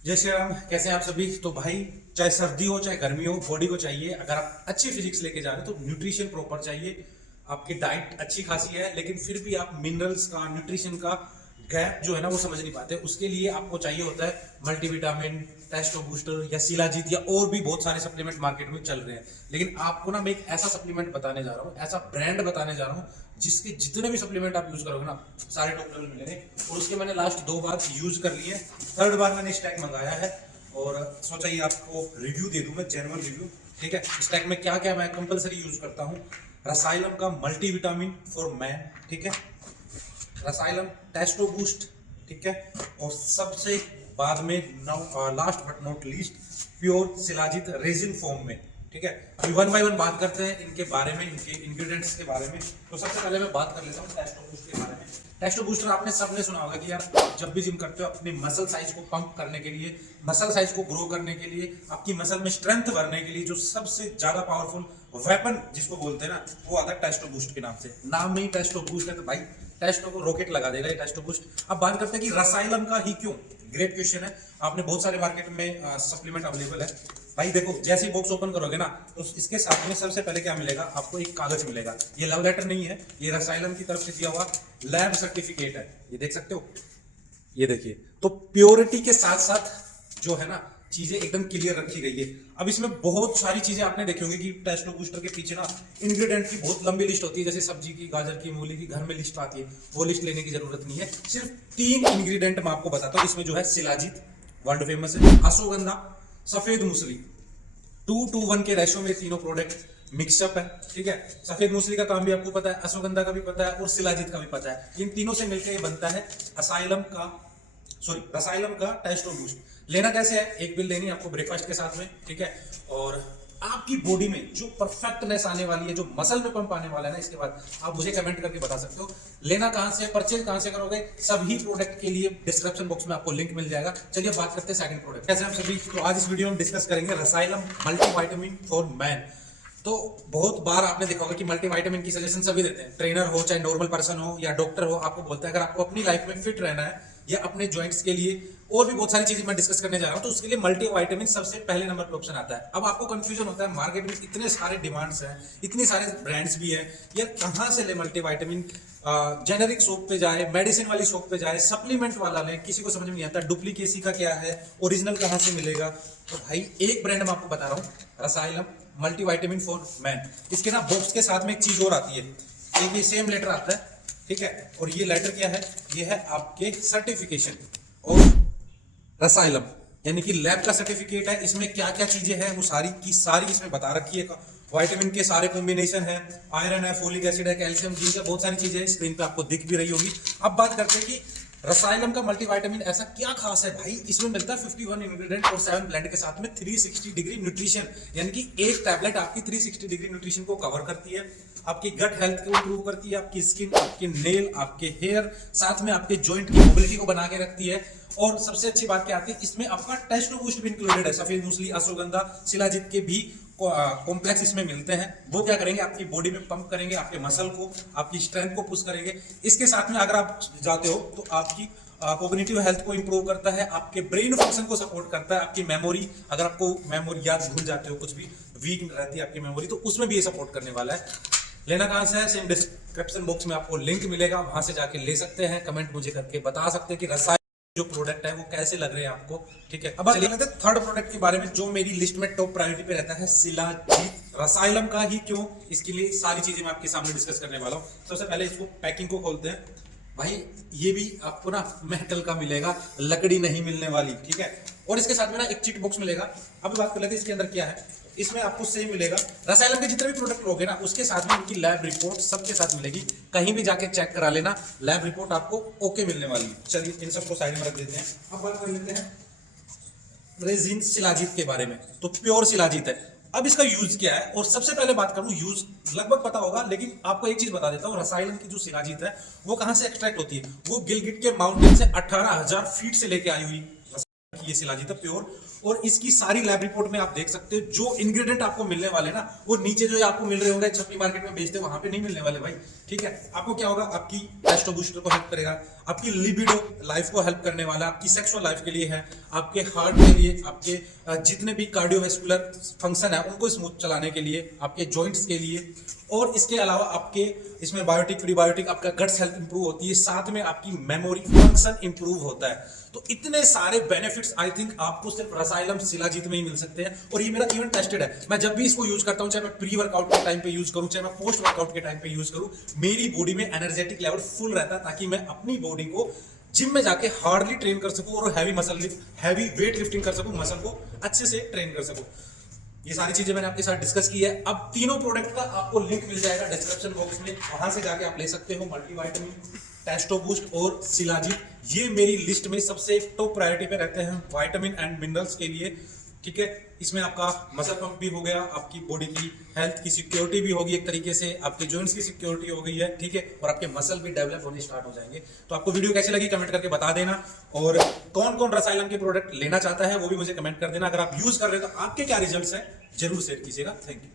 जय श्री राम। कैसे हैं आप सभी। तो भाई चाहे सर्दी हो चाहे गर्मी हो, बॉडी को चाहिए, अगर आप अच्छी फिजिक्स लेके जा रहे हो तो न्यूट्रिशन प्रॉपर चाहिए। आपकी डाइट अच्छी खासी है लेकिन फिर भी आप मिनरल्स का, न्यूट्रिशन का गैप जो है ना वो समझ नहीं पाते। उसके लिए आपको चाहिए होता है मल्टीविटामिन, टेस्टो बूस्टर या शिलाजीत या और भी बहुत सारे सप्लीमेंट मार्केट में चल रहे हैं। लेकिन आपको ना मैं एक ऐसा सप्लीमेंट बताने जा रहा हूँ, ऐसा ब्रांड बताने जा रहा हूँ जिसके जितने भी सप्लीमेंट आप यूज करोगे ना सारे टॉप लेवल मिलेंगे। और उसके मैंने लास्ट 2 बार यूज कर लिए, थर्ड बार मैंने स्टैक मंगाया है और सोचा ये आपको रिव्यू दे दूं मैं, जेन्युइन रिव्यू। ठीक है, स्टैक में क्या क्या मैं कंपलसरी यूज करता हूँ। रसायलम का मल्टीविटामिन फॉर मैन, ठीक है, रसायलम टेस्टो बूस्ट, ठीक है, और सबसे बाद में last but not least pure shilajit resin form में। ठीक है, अभी वन बाय वन बात करते हैं इनके बारे में, इनके इंग्रेडिएंट्स के बारे में। तो सबसे पहले मैं बात कर लेता हूँ टेस्टो बूस्ट के बारे में। टेस्टो बूस्टर आपने सबने सुना होगा कि यार जब भी जिम करते हो अपनी मसल साइज को पंप करने के लिए, मसल साइज को ग्रो करने के लिए, आपकी मसल में स्ट्रेंथ भरने के लिए जो सबसे ज्यादा पावरफुल वेपन जिसको बोलते हैं ना वो आता है टेस्टो बूस्ट के नाम से। नाम में ही टेस्टो बूस्ट है तो भाई टेस्टो को रॉकेट लगा देगा ये टेस्टो बूस्ट। अब बात करते हैं कि रसायलम का ही क्यों। ग्रेट क्वेश्चन है। आपने बहुत सारे मार्केट में सप्लीमेंट अवेलेबल है भाई। देखो जैसे ही बॉक्स ओपन करोगे ना तो इसके साथ में सबसे पहले क्या मिलेगा आपको, एक कागज मिलेगा। ये लव लेटर नहीं है, ये रसायलम की तरफ से दिया हुआ लैब सर्टिफिकेट है। ये देख सकते हो, ये देखिए। तो प्योरिटी के साथ साथ जो है ना चीजें एकदम क्लियर रखी गई है। अब इसमें बहुत सारी चीजें आपने देखी होंगी कि टेस्टो बूस्टर के पीछे ना इंग्रेडिएंट की बहुत लंबी लिस्ट होती है, जैसे सब्जी की, गाजर की, मूली की, घर में लिस्ट आती है। वो लिस्ट लेने की जरूरत नहीं है। सिर्फ 3 इंग्रेडिएंट मैं आपको बताता हूँ। इसमें जो है शिलाजीत वर्ल्ड फेमस है, अश्वगंधा, सफेद मूसली, 2:1 के रेशो में तीनों प्रोडक्ट मिक्सअप है। ठीक है, सफेद मूसली का काम भी आपको पता है, अश्वगंधा का भी पता है और शिलाजीत का भी पता है। इन तीनों से मिलकर ये बनता है रसायलम का टेस्टो बूस्ट। लेना कैसे है, एक बिल लेनी है आपको ब्रेकफास्ट के साथ में। ठीक है, और आपकी बॉडी में जो परफेक्टनेस आने वाली है, जो मसल में पंप आने वाला है ना, इसके बाद आप मुझे कमेंट करके बता सकते हो। लेना कहां से, परचेज कहां से करोगे, सभी प्रोडक्ट के लिए डिस्क्रिप्शन बॉक्स में आपको लिंक मिल जाएगा। चलिए बात करते हैं सेकंड प्रोडक्ट कैसे हम सभी। तो आज इस वीडियो में डिस्कस करेंगे रसायलम मल्टीविटामिन फॉर मैन। तो बहुत बार आपने देखा होगा कि मल्टीविटामिन की सजेशन सभी देते हैं, ट्रेनर हो चाहे नॉर्मल पर्सन हो या डॉक्टर हो, आपको बोलता है अगर आपको अपनी लाइफ में फिट रहना है या अपने जॉइंट्स के लिए और भी बहुत सारी चीजें मैं डिस्कस करने जा रहा हूं, तो उसके लिए मल्टीविटामिन सबसे पहले नंबर पर ऑप्शन आता है। अब आपको कंफ्यूजन होता है, मार्केट में इतने सारे डिमांड्स हैं, इतने सारे ब्रांड्स भी हैं, यार कहां से ले मल्टीविटामिन। जेनेरिक शॉप पे जाए, मेडिसिन वाली शॉप पे जाए, सप्लीमेंट वाला ले, किसी को समझ में नहीं आता डुप्लीकेसी का क्या है, ओरिजिनल कहां से मिलेगा। तो भाई एक ब्रांड मैं आपको बता रहा हूँ, रसायलम मल्टीविटामिन फॉर मैन। इसके ना बॉक्स के साथ में एक चीज और आती है, एक ये सेम लेटर आता है। ठीक है, और ये लेटर क्या है, ये है आपके सर्टिफिकेशन और रसायलम यानी कि लैब का सर्टिफिकेट है। इसमें क्या क्या चीजें हैं वो सारी की सारी इसमें बता रखी है। विटामिन के सारे कॉम्बिनेशन है, आयरन है, फोलिक एसिड है, कैल्शियम, जिंक है, बहुत सारी चीजें स्क्रीन पे आपको दिख भी रही होगी। अब बात करते हैं कि रसायलम का मल्टीविटामिन ऐसा क्या खास है भाई। इसमें मिलता है 51 इंग्रेडिएंट और 7 ब्लेंड के साथ में 360 डिग्री न्यूट्रिशन, यानी कि एक टैबलेट आपकी 360 डिग्री न्यूट्रिशन को कवर करती है, आपकी गट हेल्थ को इंप्रूव करती है, आपकी स्किन, आपके नेल, आपके हेयर, साथ में आपके जॉइंट की मोबिलिटी को बना के रखती है। और सबसे अच्छी बात क्या आती है, इसमें आपका टेस्टो बूस्ट भी इंक्लूडेड है। सफेद मूसली, अश्वगंधा, शिलाजीत के भी कॉम्प्लेक्स इसमें मिलते हैं। वो क्या करेंगे, आपकी बॉडी में पंप करेंगे, आपके मसल को, आपकी स्ट्रेंथ को पुश करेंगे। इसके साथ में अगर आप जाते हो तो आपकी कोग्निटिव हेल्थ को इंप्रूव करता है, आपके ब्रेन फंक्शन को सपोर्ट करता है, आपकी मेमोरी, अगर आपको मेमोरी याद भूल जाते हो, कुछ भी वीक रहती है आपकी मेमोरी, तो उसमें भी ये सपोर्ट करने वाला है। लेना कहां से है, सेम डिस्क्रिप्शन बॉक्स में आपको लिंक मिलेगा, वहां से जाके ले सकते हैं। कमेंट मुझे करके बता सकते हैं कि रसायन जो प्रोडक्ट है वो कैसे लग रहे हैं आपको। ठीक है, अब चलिए थर्ड प्रोडक्ट के बारे में जो मेरी लिस्ट में टॉप प्रायोरिटी पे रहता है, शिलाजीत। रसायलम का ही क्यों, इसके लिए सारी चीजें मैं आपके सामने डिस्कस करने वाला हूँ। सबसे पहले इसको पैकिंग को खोलते हैं भाई। ये भी आपको ना मेटल का मिलेगा, लकड़ी नहीं मिलने वाली। ठीक है, और इसके साथ में ना एक चिट बॉक्स मिलेगा। अब बात कर लेते हैं इसके अंदर क्या है। इसमें आपको सेम मिलेगा, रसायलम के जितने भी प्रोडक्ट लोगे ना उसके साथ में उनकी लैब रिपोर्ट सबके साथ मिलेगी। कहीं भी जाके चेक करा लेना, लैब रिपोर्ट आपको ओके मिलने वाली है। चलिए इन सबको साइड में रख देते हैं। अब बात कर लेते हैं रेजिन शिलाजीत के बारे में। तो प्योर शिलाजीत है। अब इसका यूज क्या है, और सबसे पहले बात करूं, यूज लगभग पता होगा लेकिन आपको एक चीज बता देता हूं, रसायलम की जो शिलाजीत है वो कहां से एक्सट्रैक्ट होती है। वो गिलगिट के माउंटेन से 18,000 फीट से लेके आई हुई ये शिलाजीत है प्योर। और इसकी सारी लैब रिपोर्ट में आप देख सकते हो जो इंग्रेडिएंट आपको मिलने वाले ना वो नीचे जो आपको मिल रहे होंगे छपी मार्केट में बेचते वहां पे नहीं मिलने वाले भाई। ठीक है, आपको क्या होगा, आपकी टेस्टो बूस्टर को हेल्प करेगा, आपकी लिबिडो लाइफ को हेल्प करने वाला, आपकी सेक्सुअल लाइफ के लिए है, आपके हार्ट के लिए, आपके जितने भी कार्डियोवैस्कुलर फंक्शन है उनको स्मूथ चलाने के लिए, आपके जॉइंट्स के लिए, और इसके अलावा आपके इसमें बायोटिक प्रीबायोटिक, आपका गट्स हेल्थ इंप्रूव होती है, साथ में आपकी मेमोरी फंक्शन इंप्रूव होता है। तो इतने सारे बेनिफिट्स आई थिंक आपको सिर्फ रसायलम शिलाजीत में ही मिल सकते हैं, और ये मेरा इवन टेस्टेड है। मैं जब भी इसको यूज करता हूं, चाहे मैं प्री वर्कआउट के टाइम पे यूज करूं, चाहे मैं पोस्ट वर्कआउट के टाइम पे यूज करूं, मेरी बॉडी में एनर्जेटिक लेवल फुल रहता है, ताकि मैं अपनी बॉडी को जिम में जाके हार्डली ट्रेन कर सकूं और हैवी वेट लिफ्टिंग कर सकूं, मसल को अच्छे से ट्रेन कर सकूं। ये सारी चीजें मैंने आपके साथ डिस्कस की है। अब तीनों प्रोडक्ट का आपको लिंक मिल जाएगा डिस्क्रिप्शन बॉक्स में, वहां से जाके आप ले सकते हो। मल्टीविटामिन, टेस्टो बूस्ट और शिलाजीत, ये मेरी लिस्ट में सबसे टॉप प्रायोरिटी पे रहते हैं विटामिन एंड मिनरल्स के लिए, ठीक है। इसमें आपका मसल पंप भी हो गया, आपकी बॉडी की हेल्थ की सिक्योरिटी भी होगी, एक तरीके से आपके जॉइंट्स की सिक्योरिटी हो गई है, ठीक है, और आपके मसल भी डेवलप होने स्टार्ट हो जाएंगे। तो आपको वीडियो कैसी लगी कमेंट करके बता देना, और कौन कौन रसायलम के प्रोडक्ट लेना चाहता है वो भी मुझे कमेंट कर देना। अगर आप यूज कर रहे हो तो आपके क्या रिजल्ट्स हैं जरूर शेयर कीजिएगा। Thank you.